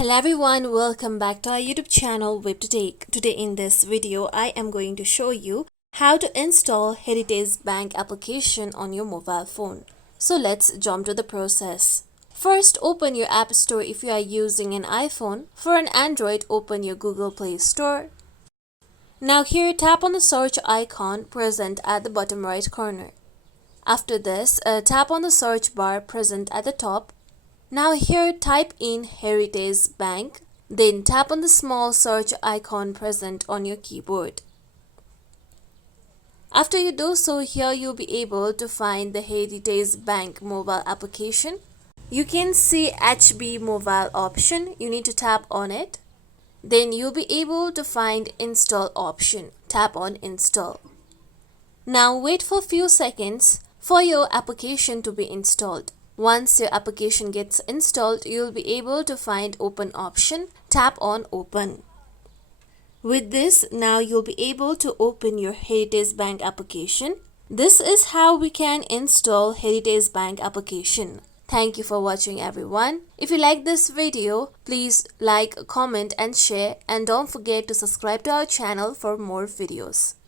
Hello everyone, welcome back to our YouTube channel WebToTech. Today in this video, I am going to show you how to install Heritage Bank application on your mobile phone. So let's jump to the process. First, open your App Store if you are using an iPhone. For an Android, open your Google Play Store. Now here, tap on the search icon present at the bottom right corner. After this, tap on the search bar present at the top. Now here, type in Heritage Bank, then tap on the small search icon present on your keyboard. After you do so, here you'll be able to find the Heritage Bank mobile application. You can see HB mobile option. You need to tap on it. Then you'll be able to find install option. Tap on install. Now wait for a few seconds for your application to be installed. Once your application gets installed, you'll be able to find open option. Tap on open. With this, now you'll be able to open your Heritage Bank application. This is how we can install Heritage Bank application. Thank you for watching everyone. If you like this video, please like, comment and share, and don't forget to subscribe to our channel for more videos.